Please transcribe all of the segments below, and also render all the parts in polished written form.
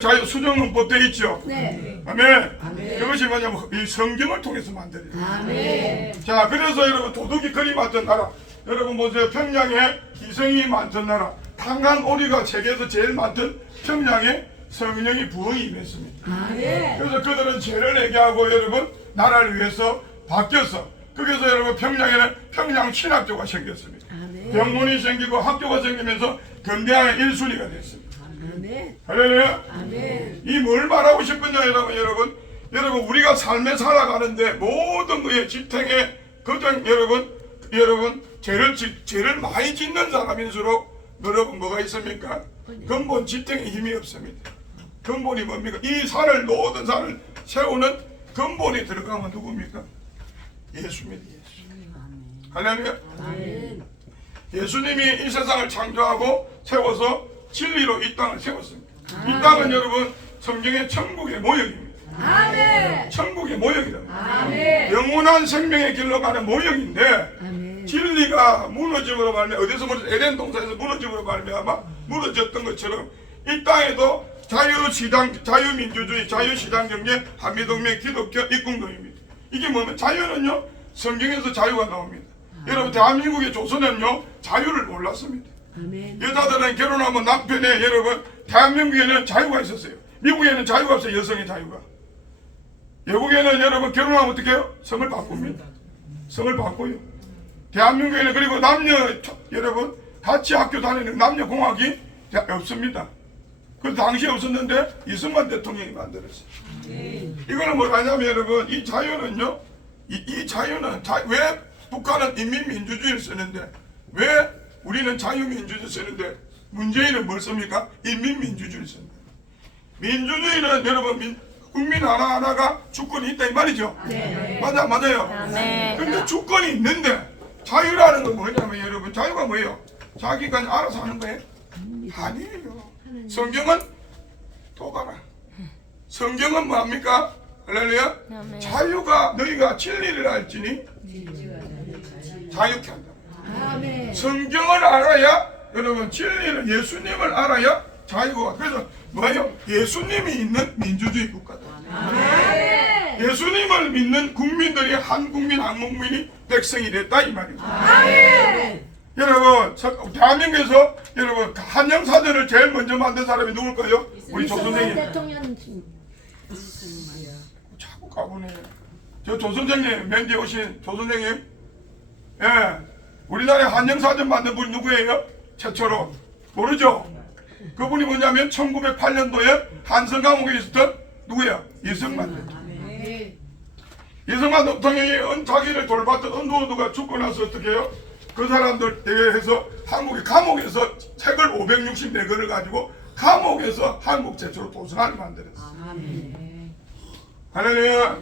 자유 수정헌법 되어 있죠. 네. 아멘. 아멘. 그것이 뭐냐면 이 성경을 통해서 만들어요. 아멘. 자, 그래서 여러분 도둑이 거리 맞던 나라, 여러분 보세요. 평양에 기생이 많던 나라, 탄간 오리가 세계에서 제일 많던 평양에 성령이 부흥이 임했습니다. 아멘. 그래서 그들은 죄를 회개하고 여러분 나라를 위해서 바뀌었어. 그래서 여러분 평양에는 평양 신학교가 생겼습니다. 아멘. 병문이 생기고 학교가 생기면서 근대화의 1순위가 됐습니다. 아멘. 할렐루야. 아멘. 이 뭘 말하고 싶은냐 여러분 우리가 삶에 살아가는데 모든 거에 지탱에 그정 여러분 죄를 많이 짓는 사람일수록 여러분 뭐가 있습니까? 근본 지탱에 힘이 없습니다. 근본이 뭡니까? 이 산을 모든 산을 세우는 근본이 들어가면 누굽니까? 예수입니다. 예수. 할렐루야. 아멘. 예수님이 이 세상을 창조하고 세워서 진리로 이 땅을 세웠습니다. 이 땅은 여러분 성경의 천국의 모형입니다. 아멘. 천국의 모형이다. 아멘. 영원한 생명의 길로 가는 모형인데 아멘. 진리가 무너짐으로 말미암아 어디서 무너져? 에덴 동산에서 무너짐으로 말미암아 무너졌던 것처럼 이 땅에도 자유시장, 자유민주주의, 자유시장경제, 한미동맹, 기독교, 입국노입니다. 이게 뭐냐면 자유는요 성경에서 자유가 나옵니다. 여러분 대한민국의 조선은요 자유를 몰랐습니다. 아멘. 여자들은 결혼하면 남편의 여러분 대한민국에는 자유가 있었어요. 미국에는 자유가 없어요. 여성의 자유가. 외국에는 여러분 결혼하면 어떻게 해요? 성을 바꿉니다. 성을 바꿔요. 대한민국에는 그리고 남녀 여러분 같이 학교 다니는 남녀 공학이 없습니다. 그 당시에 없었는데 이승만 대통령이 만들었어요. 이거는 뭐냐면 여러분 이 자유는요 이 자유는 왜 북한은 인민민주주의를 쓰는데 왜 우리는 자유민주주의 쓰는데 문재인은 뭘 씁니까? 인민민주주의를 씁니다. 민주주의는 여러분 국민 하나하나가 주권이 있다 이 말이죠. 네. 맞아요. 근데 주권이 있는데 자유라는 건 뭐냐면 여러분 자유가 뭐예요? 자기가 알아서 하는 거예요? 아니에요. 성경은 또 봐라. 성경은 뭐합니까? 할렐루야. 자유가 너희가 진리를 알지니 자유케 한다. 아멘. 성경을 알아야 여러분 진리를 예수님을 알아야 자유가. 그래서 뭐예요? 예수님이 있는 민주주의 국가다. 아멘. 예수님을 믿는 국민들이 한 국민 한 국민이 백성이 됐다 이 말입니다. 아멘. 여러분 대한민국에서 여러분 한영사전을 제일 먼저 만든 사람이 누굴까요? 우리 조선생님. 대통령. 자꾸 가보네. 저 조선생님 맨 뒤에 오신 조선생님. 예, 우리나라에 한영사전 만든 분이 누구예요? 최초로 모르죠? 그분이 뭐냐면 1908년도에 한성 감옥에 있었던 누구야? 이승만 대통령. 이승만 대통령이 자기를 돌봤던 은두어두가 죽고 나서 어떻게 해요? 그 사람들 대해서 한국의 감옥에서 책을 564권을 가지고 감옥에서 한국 최초로 도서관을 만들었어요. 할렐루야.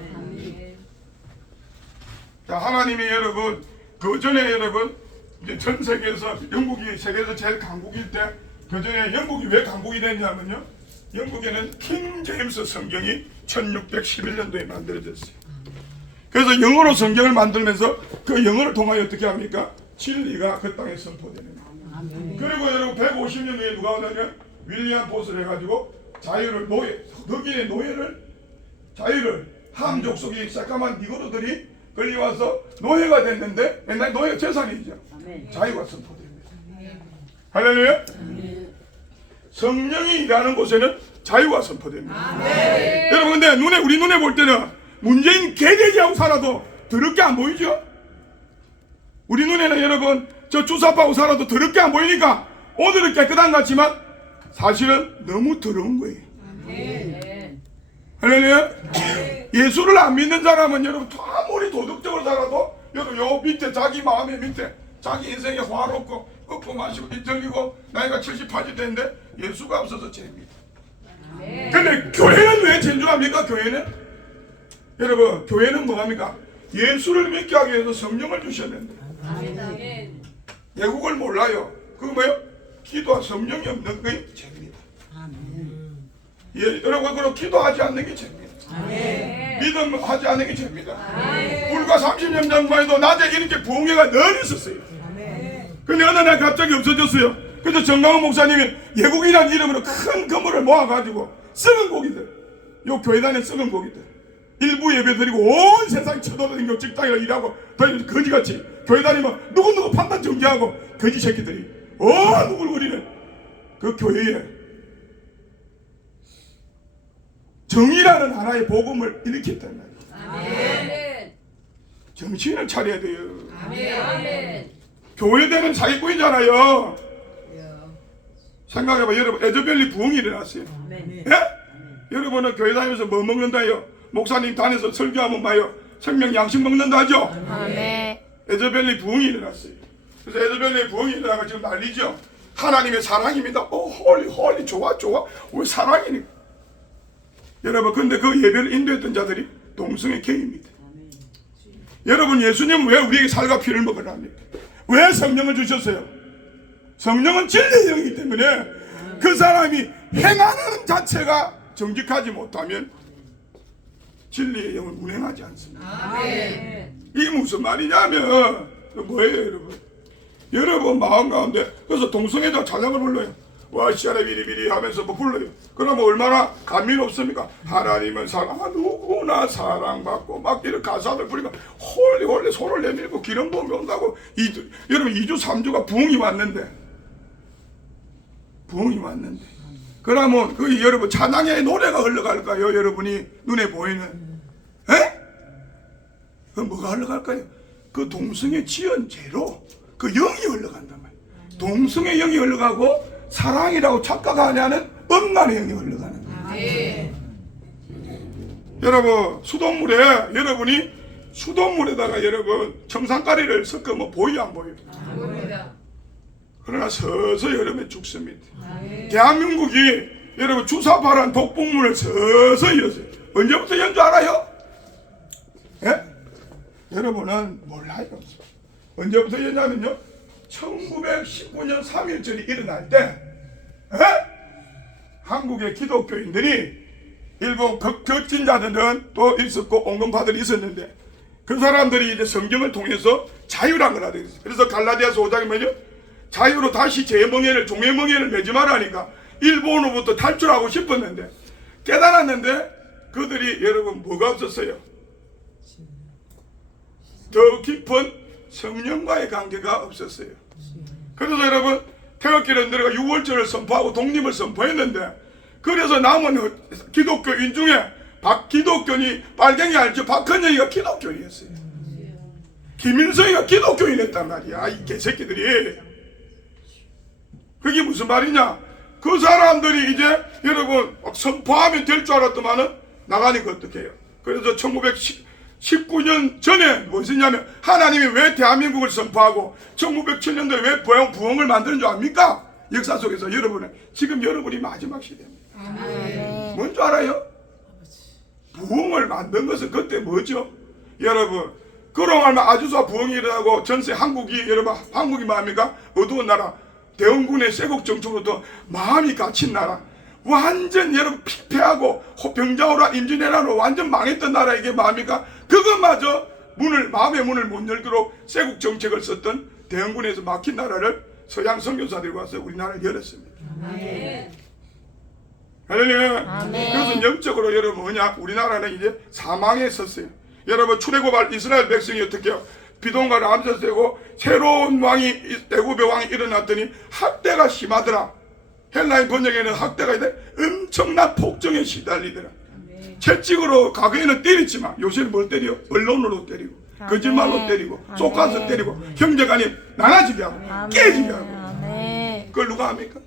자, 하나님이 여러분 그 전에 여러분 이제 전 세계에서 영국이 세계에서 제일 강국일 때 그 전에 영국이 왜 강국이 됐냐면요. 영국에는 킹 제임스 성경이 1611년도에 만들어졌어요. 그래서 영어로 성경을 만들면서 그 영어를 통하여 어떻게 합니까? 진리가 그 땅에 선포되는 거예요. 그리고 여러분 150년 후에 누가 오냐면 윌리엄 포스를 해가지고 자유를 흑인의 노예를 자유를 함 족속이 새까만 니그로들이 끌려와서 노예가 됐는데 맨날 노예 재산이죠. 자유가 선포됩니다. 할렐루야. 성령이 일하는 곳에는 자유가 선포됩니다. 여러분 근데 우리 눈에 볼 때는 문재인 개돼지하고 살아도 더럽게 안 보이죠? 우리 눈에는 여러분 저 주사파하고 살아도 더럽게 안 보이니까 오늘은 깨끗한 것 같지만 사실은 너무 더러운 거예요. 할렐루야. 예수를 안 믿는 사람은 여러분 아무리 도덕적으로 살아도 여러분 요 밑에 자기 마음의 밑에 자기 인생에 화롭고 먹고 마시고 빗들리고 나이가 70, 80 됐는데 예수가 없어서 죄입니다. 근데 교회는 왜 진주합니까? 교회는 여러분 교회는 뭐합니까? 예수를 믿게 하기 위해서 성령을 주셨는데 예국을 몰라요. 그거 뭐예요? 기도와 성령이 없는 게 죄입니다. 예, 여러분 그럼 기도하지 않는 게 죄입니다. 믿음하지 않는 게 죄입니다. 불과 30년 전만 해도 낮에 이렇게 부흥회가 늘 있었어요. 근데 어느 날 갑자기 없어졌어요. 그래서 정강훈 목사님이 예국이라는 이름으로 큰 건물을 모아가지고 썩은 고기들, 요 교회 다니는 썩은 고기들, 일부 예배 드리고 온 세상 쳐돌아다니고 직장에서 일하고 다니면서 거지같이 교회 다니면 누구누구 판단 정지하고 거지 새끼들이 누굴거리는 그 교회에 정의라는 하나의 복음을 일으켰단 말이에요. 아멘. 정신을 차려야 돼요. 아멘. 교회되는 사기꾼이잖아요. 생각해봐. 여러분, 에저벨리 부흥이 일어났어요. 아멘. 예? 여러분은 교회 다니면서 뭐 먹는다요? 목사님 다녀서 설교하면 봐요. 생명 양식 먹는다 하죠? 아멘. 에저벨리 부흥이 일어났어요. 그래서 에저벨리 부흥이 일어나고 지금 난리죠. 하나님의 사랑입니다. 홀리 좋아. 왜 사랑이니까? 여러분, 근데 그 예배를 인도했던 자들이 동성애 갱입니다. 여러분, 예수님 왜 우리에게 살과 피를 먹으라 합니까? 왜 성령을 주셨어요? 성령은 진리의 영이기 때문에 그 사람이 행하는 자체가 정직하지 못하면 진리의 영은 운행하지 않습니다. 아멘. 이게 무슨 말이냐면 뭐예요, 여러분? 여러분 마음 가운데 그래서 동성애자 찬양을 불러요. 와 시아라 비리비리 하면서 뭐 불러요. 그러면 얼마나 감미롭습니까? 하나님은 사랑, 누구나 사랑받고 막 이런 가사들 부리고 홀리 손을 내밀고 기름 부음이 온다고 여러분 2주 3주가 부흥이 왔는데 그러면 그 여러분 찬양의 노래가 흘러갈까요? 여러분이 눈에 보이는 그 뭐가 흘러갈까요? 그 동성애 지은 죄로 그 영이 흘러간단 말이에요. 동성애 영이 흘러가고 사랑이라고 착각하냐는 음란의 영이 흘러가는 거예요. 여러분 수돗물에 여러분이 수돗물에다가 여러분 청산가리를 섞으면 보여 안 보여? 보입니다. 그러나 서서히 여러분이 죽습니다. 대한민국이 여러분 주사파란 독복문을 서서히 여세요. 언제부터 연 줄 알아요? 예? 여러분은 몰라요. 언제부터 연냐면요 1919년 3.1절이 일어날 때 한국의 기독교인들이 일본 격진자들은 또 있었고 온건파들이 있었는데 그 사람들이 이제 성경을 통해서 자유란 걸 알아야 됐어요. 그래서 갈라디아서 5장에 뭐죠? 자유로 다시 종의 멍에를 매지 말라니까 일본으로부터 탈출하고 싶었는데 깨달았는데 그들이 여러분 뭐가 없었어요? 더 깊은 성령과의 관계가 없었어요. 그래서 여러분 태극기를 내가 6월절을 선포하고 독립을 선포했는데 그래서 남은 기독교인 중에 기독교인이 빨갱이 알죠? 박헌영이가 기독교인이었어요. 김일성이가 기독교인이었단 말이야. 이 개새끼들이. 그게 무슨 말이냐? 그 사람들이 이제 여러분 선포하면 될 줄 알았더만은 나가니까 어떻게 해요? 그래서 1919년 전에 무엇이냐면 하나님이 왜 대한민국을 선포하고 1907년도에 왜 부흥을 만드는 줄 압니까? 역사 속에서 지금 여러분이 마지막 시대입니다. 뭔 줄 알아요? 부흥을 만든 것은 그때 뭐죠? 여러분 그동안 아주사 부흥이 일어나고 전세 한국이 마음입니까? 어두운 나라 대원군의 쇄국 정책으로부터 마음이 갇힌 나라 완전 여러분 피폐하고 병자호라 임진왜란으로 완전 망했던 나라에게 마음입니까? 그것마저 마음의 문을 못 열도록 쇄국 정책을 썼던 대원군에서 막힌 나라를 서양 선교사들이 와서 우리나라를 열었습니다. 할렐루야. 그래서 영적으로 여러분 우리나라는 이제 사망에 섰어요. 여러분 출애굽할 이스라엘 백성이 어떻게 해요? 비동과 람세스되고 새로운 애굽의 왕이 일어났더니 학대가 심하더라. 헬라인 번역에는 학대가 있는데 엄청난 폭정에 시달리더라. 채찍으로 과거에는 때렸지만 요새는 뭘 때려? 언론으로 때리고 거짓말로 때리고 쏘가서 때리고 형제간이 나눠지게 하고 깨지게 하고. 그걸 누가 합니까?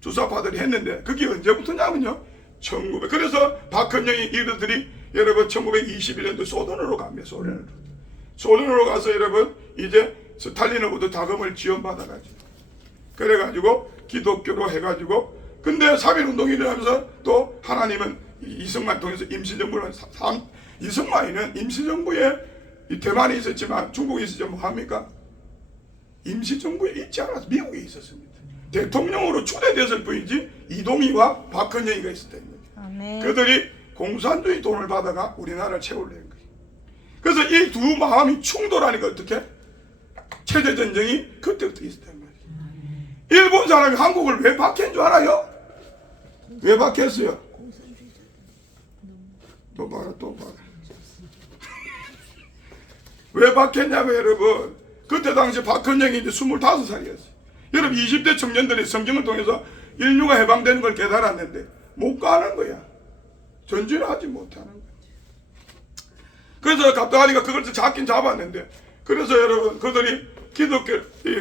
주사파들이 했는데 그게 언제부터냐면요 1900. 그래서 박헌영이 이들이 여러분 1921년도 소련으로 갑니다. 소련으로 가서 여러분 이제 스탈린으로부터 자금을 지원받아가지고 그래가지고 기독교로 해가지고 근데 3.1운동이 일어나면서 또 하나님은 이승만 통해서 임시정부를 이승만이는 임시정부에 대만에 있었지만 중국에 있었지만 뭐합니까? 임시정부에 있지 않아서 미국에 있었습니다. 대통령으로 초대됐을 뿐이지 이동희와 박헌영이가 있었다는 거예요. 그들이 공산주의 돈을 받아가 우리나라를 채우려는 거예요. 그래서 이 두 마음이 충돌하니까 어떻게? 체제전쟁이 그때부터 있었단 말이에요. 일본 사람이 한국을 왜 박해한 줄 알아요? 왜 박혔어요? 또 봐라. 왜 박혔냐면 여러분, 그때 당시 박헌영이 이제 25살이었어요. 여러분 20대 청년들이 성경을 통해서 인류가 해방되는 걸 깨달았는데 못 가는 거야. 전진을 하지 못하는 거야. 그래서 갑자기가 그걸 잡긴 잡았는데, 그래서 여러분 그들이 기독교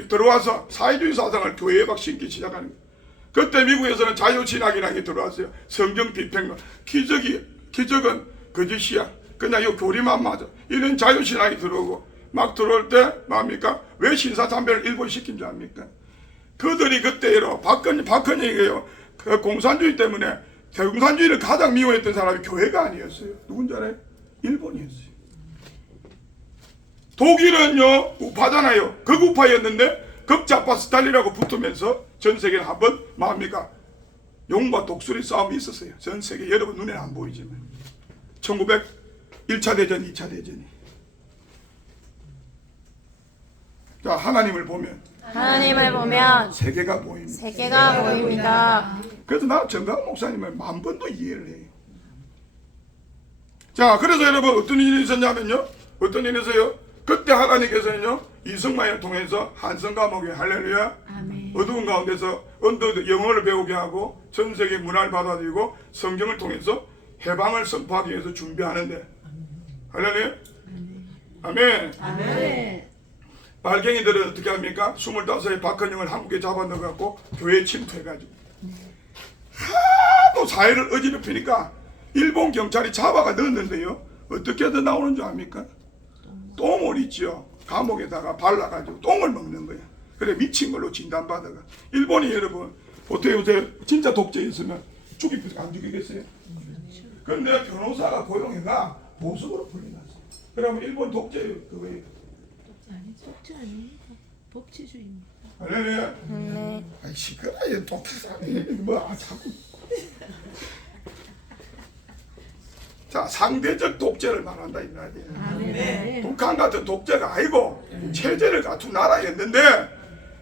들어와서 사회주의 사상을 교회에 막 신기 시작하는 거예요. 그때 미국에서는 자유신학이라는 게 들어왔어요. 성경 비평론. 기적은 거짓이야. 그냥 이 교리만 맞아. 이런 자유신학이 들어오고 막 들어올 때 뭡니까? 왜 신사참배를 일본 시킨 줄 압니까? 그들이 그때로 박헌영이에요. 그 공산주의 때문에 공산주의를 가장 미워했던 사람이 교회가 아니었어요. 누군지 알아요? 일본이었어요. 독일은요 우파잖아요. 극우파였는데 극좌파 스탈린이라고 붙으면서 전 세계를 한번 뭡니까? 용과 독수리 싸움이 있었어요. 전 세계 여러분 눈에는 안 보이지만 1901차 대전, 2차 대전이. 자, 하나님을 보면 세계가 보입니다. 세계가 보입니다. 그래서 나 정강 목사님을 10,000번도 이해를 해요. 자, 그래서 여러분 어떤 일이 있었냐면요. 어떤 일이 있어요? 그때 하나님께서는요 이승만을 통해서 한성 감옥에 할렐루야 어두운 가운데서 영어를 배우게 하고 전 세계 문화를 받아들이고 성경을 통해서 해방을 선포하기 위해서 준비하는데 할렐루야 아멘. 발갱이들은 어떻게 합니까? 25의 박헌영을 한국에 잡아넣어갖고 교회에 침투해가지고 하도 사회를 어지럽히니까 일본 경찰이 잡아가 넣었는데요 어떻게든 나오는 줄 압니까? 똥을 있죠. 감옥에다가 발라가지고 똥을 먹는 거야. 그래 미친 걸로 진단받아가. 일본이 여러분 어떻게 요새 진짜 독재였으면 안 죽이겠어요? 그런데 변호사가 고용해가 보석으로 풀려났어요. 그러면 일본 독재 그거예요. 독재 아닙니다. 법치주의입니다. 할렐루야. 아이 시끄러워. 독재사람이 뭐 자꾸. 자, 상대적 독재를 말한다 이 말이에요. 북한 같은 독재가 아니고 체제를 갖춘 나라였는데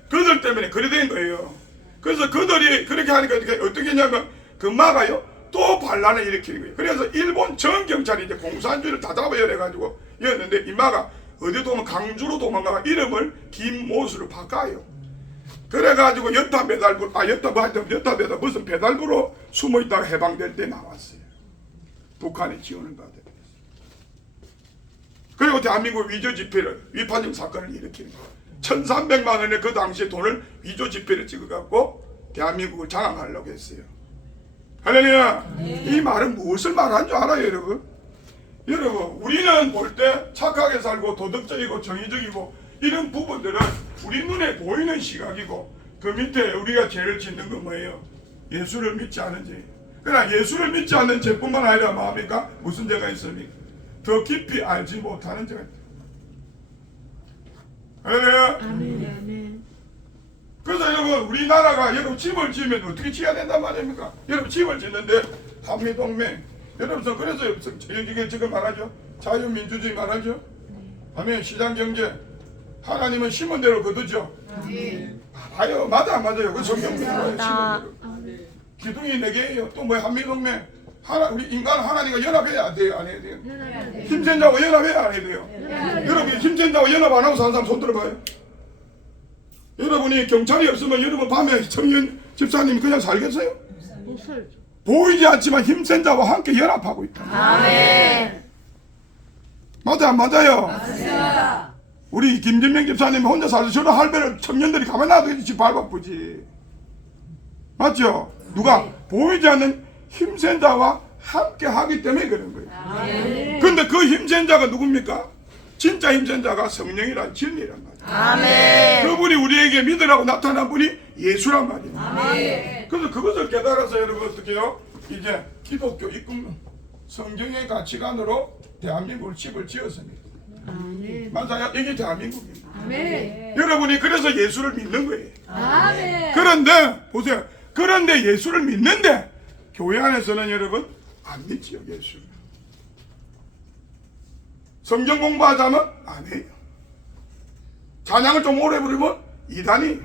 그들 때문에 그래 된 거예요. 그래서 그들이 그렇게 하니까 어떻게 했냐면 금마가요 또 반란을 일으키는 거예요. 그래서 일본 전 경찰이 이제 공산주의를 다 잡아열해가지고 이었는데 이마가 어디 도면 강주로 도망가가 이름을 김모수로 바꿔요. 그래가지고 여타 무슨 배달부로 숨어있다가 해방될 때 나왔어요. 북한의 지원을 받아요. 그리고 대한민국 위조 지폐를 위파적 사건을 일으키는 거예요. 1,300만 원의 그 당시에 돈을 위조 지폐를 찍어갖고 대한민국을 장악하려고 했어요. 할렐루야. 이 말은 무엇을 말하는 줄 알아요 여러분? 여러분 우리는 볼 때 착하게 살고 도덕적이고 정의적이고 이런 부분들은 우리 눈에 보이는 시각이고 그 밑에 우리가 죄를 짓는 건 뭐예요? 예수를 믿지 않은 죄. 그러나 예수를 믿지 않는 죄뿐만 아니라 뭡니까? 무슨 죄가 있습니까? 더 깊이 알지 못하는 죄가 있다. 할렐루야. 그래서 여러분 우리나라가 여러분 집을 지으면 어떻게 지어야 된단 말입니까? 여러분 집을 짓는데 한미동맹 여러분 그래서 지금 말하죠. 자유민주주의 말하죠. 아멘. 시장경제 하나님은 심은 대로 거두죠. 알아요. 맞아 안 맞아요? 그 성경 심은 대로. 기둥이 4개예요. 또 뭐 한미동맹 우리 인간 하나님과 연합해야 돼요? 안 해야 돼요? 힘센 자와 연합해야 안 해야 돼요? 여러분 힘센 자와 연합 안 하고 사는 사람 손 들어봐요. 여러분이 경찰이 없으면 여러분 밤에 청년 집사님 그냥 살겠어요? 보이지 않지만 힘센 자와 함께 연합하고 있다. 아멘. 맞아 안 맞아요? 맞습니다. 우리 김진명 집사님 혼자 살아서 저런 할배를 청년들이 가만히 놔두겠지 집 밟아쁘지. 맞죠? 누가 보이지 않는 힘센 자와 함께 하기 때문에 그런 거예요. 그런데 그 힘센 자가 누굽니까? 진짜 힘센 자가 성령이란 진리란 말이에요. 아멘. 그분이 우리에게 믿으라고 나타난 분이 예수란 말이에요. 아멘. 그래서 그것을 깨달아서 여러분 어떻게 해요? 이제 기독교 입금 성경의 가치관으로 대한민국을 집을 지었습니다. 맞아요? 이게 대한민국입니다. 아멘. 여러분이 그래서 예수를 믿는 거예요. 아멘. 그런데 보세요. 그런데 예수를 믿는데 교회 안에서는 여러분 안 믿지요. 예수를. 성경 공부하자면 안 해요. 찬양을 좀 오래 부르면 이단이.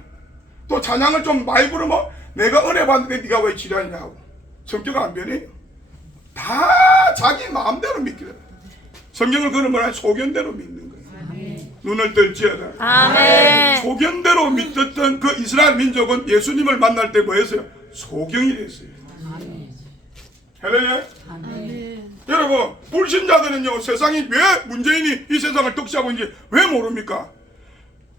또 찬양을 좀 많이 부르면 내가 은혜 받는데 네가 왜 지랄이냐고. 성격 안 변해요. 다 자기 마음대로 믿기로 해요. 성경을 그런 뭐라 소견대로 믿는 거예요. 눈을 뜰지어다. 아멘. 소견대로 믿었던 그 이스라엘 민족은 예수님을 만날 때 뭐였어요? 소경이 됐어요. 할렐루야. 아멘. 여러분, 불신자들은요, 세상이 왜 문재인이 이 세상을 독시하고 있는지 왜 모릅니까?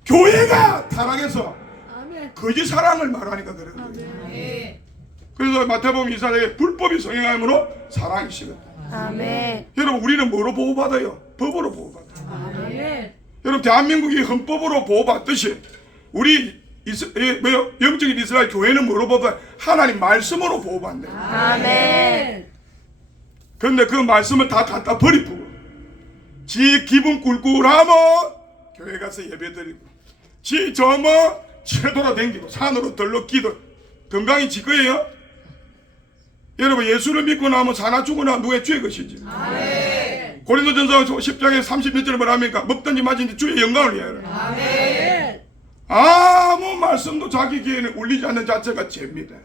교회가 타락해서 아멘. 거짓 사랑을 말하니까 그런 거예요. 그래서 마태복음 이사에게 불법이 성행함으로 사랑이 식었다. 아멘. 여러분, 우리는 뭐로 보호받아요? 법으로 보호받아요. 아멘. 여러분, 대한민국이 헌법으로 보호받듯이 우리 영적인 이스라엘 교회는 뭐로 보호받아요? 하나님 말씀으로 보호받는다. 아멘. 그런데 그 말씀을 다 갖다 버리고 지 기분 꿀꿀하면 교회 가서 예배드리고 지 저뭐 집에 돌아다니고 산으로 덜럭기도 건강이 지 거예요? 여러분, 예수를 믿고 나면 사나 죽으나 누구의 죄 것이지. 고린도전서 10장에 30절에 뭐랍니까? 먹든지 마든지 주의 영광을 위하여. 아멘. 아무 말씀도 자기 귀에는 울리지 않는 자체가 죄입니다.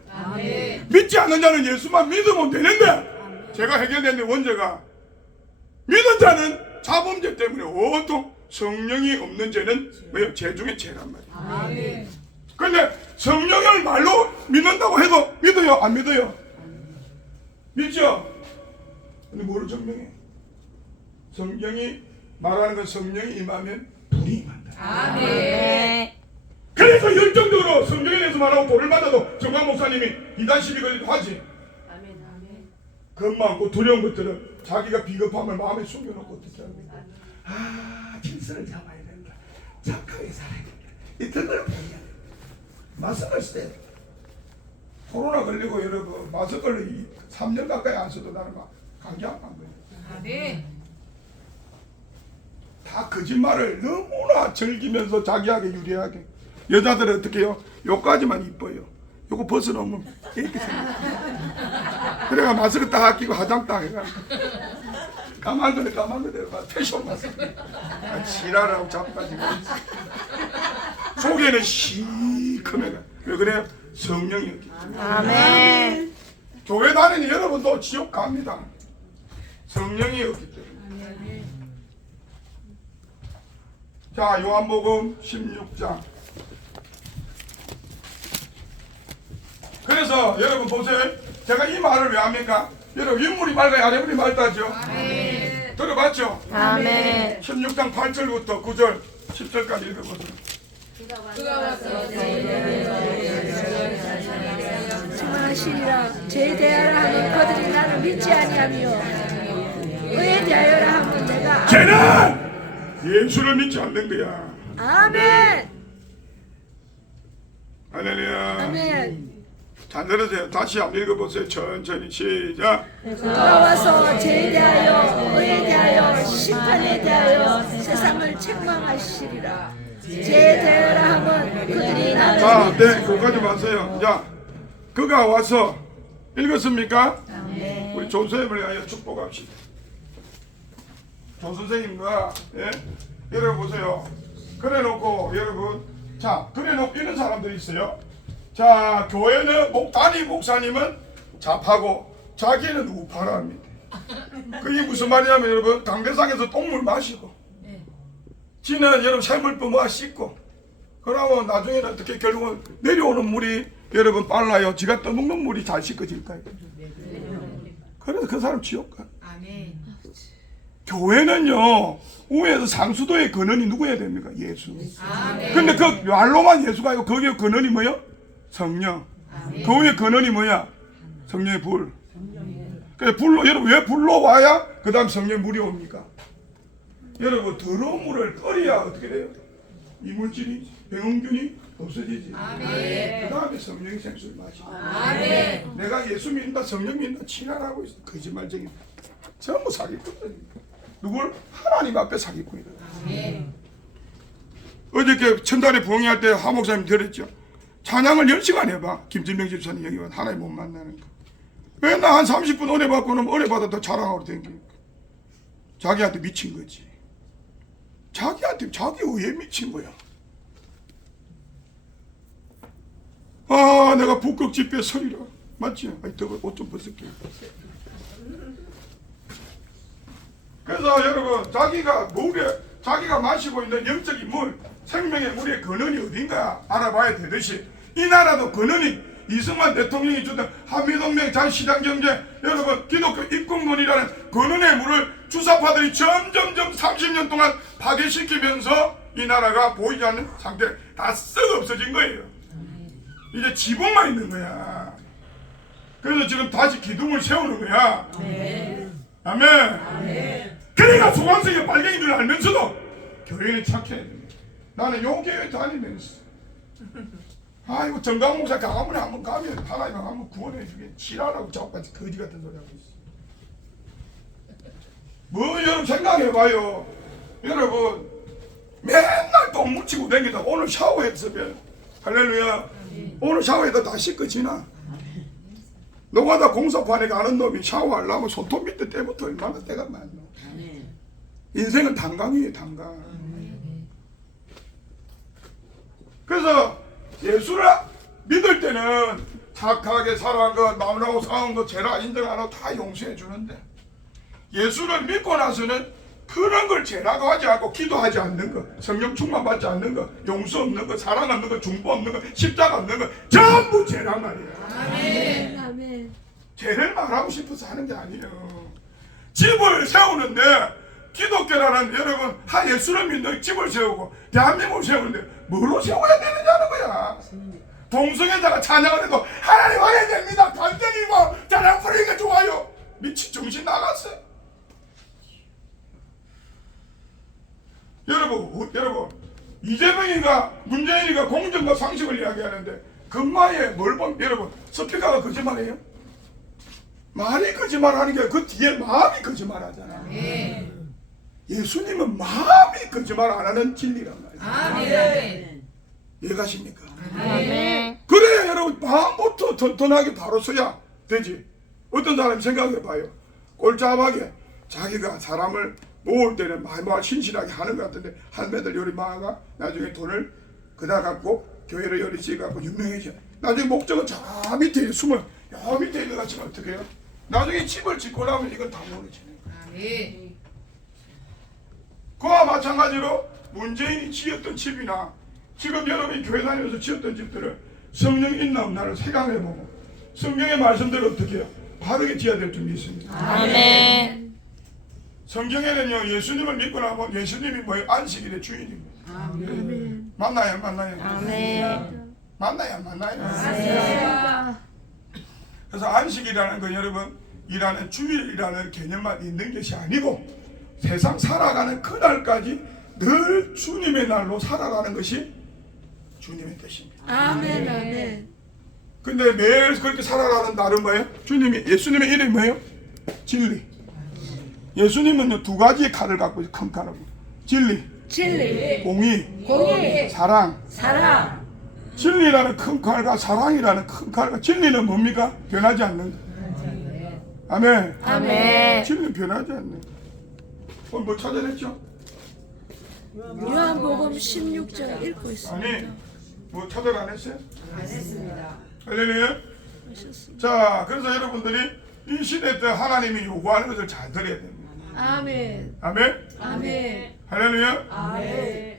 믿지 않는 자는 예수만 믿으면 되는데 제가 해결된 원죄가 믿은 자는 자범죄 때문에 온통 성령이 없는 죄는 뭐예요? 죄 중에 죄란 말이에요. 그런데 성령을 말로 믿는다고 해도 믿어요? 안 믿어요? 믿죠? 근데 뭐를 증명해? 성경이 말하는 건 성령이 임하면 불이 임한다. 아멘. 그래서 열정적으로 성경에 대해서 말하고 돌을 맞아도 정강 목사님이 이단 시비 걸리도 하지. 겁 많고 두려운 것들은 자기가 비겁함을 마음에 숨겨놓고 듣더라고요. 질서를 잡아야 된다. 착하게 살아야 된다. 이 등을 보냐. 마스크를 써야 돼. 코로나 걸리고 여러분 마스크를 3년 가까이 안 써도 나는 막 감기 안 간 거예요. 다 거짓말을 너무나 즐기면서 자기에게 유리하게. 여자들은 어떻게 해요? 요까지만 이뻐요. 요거 벗어놓으면 이렇게 생겨. 그래가 마스크 딱 끼고 화장 딱 해가지고 까만 거는 까만 거대로 막 패션 마스크. 지랄하고 자빠지고 속에는 시커매가. 왜 그래요? 성령이 없기 때문에. 아멘. 교회 다니는 여러분도 지옥 갑니다. 성령이 없기 때문에. 자, 요한복음 16장. 그래서 여러분 보세요. 제가 이 말을 왜 합니까? 여러분, 인물이 맑아야 아래물이 맑다죠. 들어봤죠? 아멘. 16장 8절부터 9절 10절까지 읽어보세요. 증언하시리라. 죄에 대하여 하는 그들이 나를 믿지 아니하며 의에 대하여 하면 내가 쟤는 예수를 믿지 않는 거야. 아멘. 할렐루야. 아멘. 잘 들으세요. 다시 한번 읽어보세요. 천천히 시작. 돌아와서 죄에 대하여 의에 대하여 심판에 대하여 세상을 책망하시리라. 죄에 대하여 하면 그들이 나를 자, 네, 그거까지 봤어요. 자, 그가 와서 읽었습니까? 우리 조 선생님을 위하여 축복합시다. 조 선생님과 여러분 보세요. 그래놓고 여러분, 자, 그래놓고 이런 사람들이 있어요. 자, 교회는 단임 목사님은 잡하고 자기는 우파랍니다. 그게 무슨 말이냐면 여러분, 강대상에서 똥물 마시고 지는 여러분 샘물도 모아 씻고 그러면 나중에는 어떻게 결국은 내려오는 물이 여러분 빨라요. 지가 떠먹는 물이 잘 씻어질까요? 그래서 그 사람 지옥 가. 교회는요, 위에서 상수도의 근원이 누구야 됩니까? 예수. 근데 그 말로만 예수가 아니고 거기에 근원이 뭐요? 성령. 그 위에 근원이 뭐야? 성령의 불. 그래서 불로, 여러분 왜 불로 와야 그 다음 성령의 물이 옵니까? 여러분 더러운 물을 끓여야 어떻게 돼요? 이물질이, 병균이 없어지지. 그 다음에 성령의 생수를 마시고. 내가 예수 믿는다, 성령 믿는다, 친하라고 있어. 거짓말쟁이. 전부 사기꾼들입니다. 누굴? 하나님 앞에 사기꾼이다. 어저께 천달에 부흥회할 때 하 목사님 들었죠. 찬양을 10시간 해봐. 김진명 집사님 여기 와 하나님 못 만나는 거. 맨날 한 30분 은혜 받고 나면 은혜 받았다 자랑하러 다니니까. 자기한테 미친 거지. 자기한테 자기 의에 미친 거야. 아, 내가 북극 집회 서리라. 맞지? 아니 옷 좀 벗을게요. 그래서 여러분 자기가 마시고 있는 영적인 물, 생명의 물의 근원이 어딘가 알아봐야 되듯이 이 나라도 근원이 이승만 대통령이 주던 한미동맹 자유시장경제, 여러분 기독교 입국론이라는 근원의 물을 주사파들이 점점점 30년 동안 파괴시키면서 이 나라가 보이지 않는 상태에 다 썩어 없어진 거예요. 이제 지붕만 있는 거야. 그래서 지금 다시 기둥을 세우는 거야. 아멘. 그래가 소관성이 빨갱인 줄 알면서도 교회는 착해야 됩니다. 나는 요 교회 다니면서 아이고 정강 목사 가문에 한번 가면 하나님 한번 구원해 주게 지랄하고 자꾸같이 거지 같은 소리 하고 있어. 뭐 여러분 생각해봐요. 여러분 맨날 똥 묻히고 다니다 오늘 샤워했으면 할렐루야. 오늘 샤워해도 다 씻겨지나? 노가다 공사판에 가는 놈이 샤워하려면 손톱 밑에 때부터 얼마나 때가 많노. 인생은 단강이에요, 단강. 그래서 예수를 믿을 때는 착하게 살아간 것, 마음하고 사은 것, 죄라 인정 안 하고 다 용서해 주는데 예수를 믿고 나서는 그런 걸 죄라고 하지 않고 기도하지 않는 것, 성령 충만 받지 않는 것, 용서 없는 것, 사랑 없는 것, 중보 없는 것, 십자가 없는 것 전부 죄란 말이에요. 아멘. 아멘. 죄를 말하고 싶어서 하는 게 아니에요. 집을 세우는데 기독교라는 여러분 한 예수를 믿는 집을 세우고 대한민국을 세우는데 뭐로 세워야 되느냐는 거야. 동성애자가 찬양을 해도 하나님 와야 됩니다. 간절히 뭐 찬양 부르니까 좋아요. 미친 정신 나갔어요. 여러분 이재명이가 문재인이가 공정과 상식을 이야기하는데 금마에 뭘 보면 여러분 스피커가 거짓말해요? 말이 거짓말하는 게 그 뒤에 마음이 거짓말하잖아. 예수님은 마음이 거짓말 안 하는 진리란 말이에요. 아멘. 이해가십니까? 아멘. 그래야 여러분 마음부터 튼튼하게 바로 서야 되지. 어떤 사람이 생각해봐요. 꼴짜하게 자기가 사람을 모을 때는 마음을 신실하게 하는 것 같은데 할매들 요리 마가 나중에 돈을 그다 갖고 교회를 요리 지어갖고 유명해져. 나중에 목적은 저 밑에 숨을 저 밑에 있는 것 같지만 어떻게 해요? 나중에 집을 짓고 나면 이건 다 무너지는 거야. 아멘. 그와 마찬가지로 문재인이 지었던 집이나 지금 여러분이 교회 다니면서 지었던 집들을 성령 있나 없나를 생각해보고 성경의 말씀대로 어떻게 해요? 바르게 지어야 될 줄 믿습니다. 아멘. 성경에는요 예수님을 믿고 나면 예수님이 뭐예요? 안식일의 주인입니다. 아멘. 맞나요? 안 맞나요? 아멘. 맞나요? 안 맞나요? 아멘. 그래서 안식이라는 건 여러분 일하는 주일이라는 개념만 있는 것이 아니고 세상 살아가는 그날까지 늘 주님의 날로 살아가는 것이 주님의 뜻입니다. 아멘. 아멘. 근데 매일 그렇게 살아가는 날은 뭐예요? 예수님의 이름이 뭐예요? 진리. 예수님은 두 가지의 칼을 갖고 있어요. 큰 칼을. 진리, 진리, 공의, 공의, 사랑. 사랑. 진리라는 큰 칼과 사랑이라는 큰 칼과 진리는 뭡니까? 변하지 않는 거. 아멘. 아멘. 진리는 변하지 않는 거. 뭐 찾아냈죠? 요한복음 16장 읽고 있습니다. 아니, 뭐 찾아 안 했어요? 안 했습니다. 할렐루야. 하셨습니다. 자, 그래서 여러분들이 이 시대 때 하나님이 요구하는 것을 잘 들어야 됩니다. 아멘. 아멘. 아멘. 할렐루야. 아멘.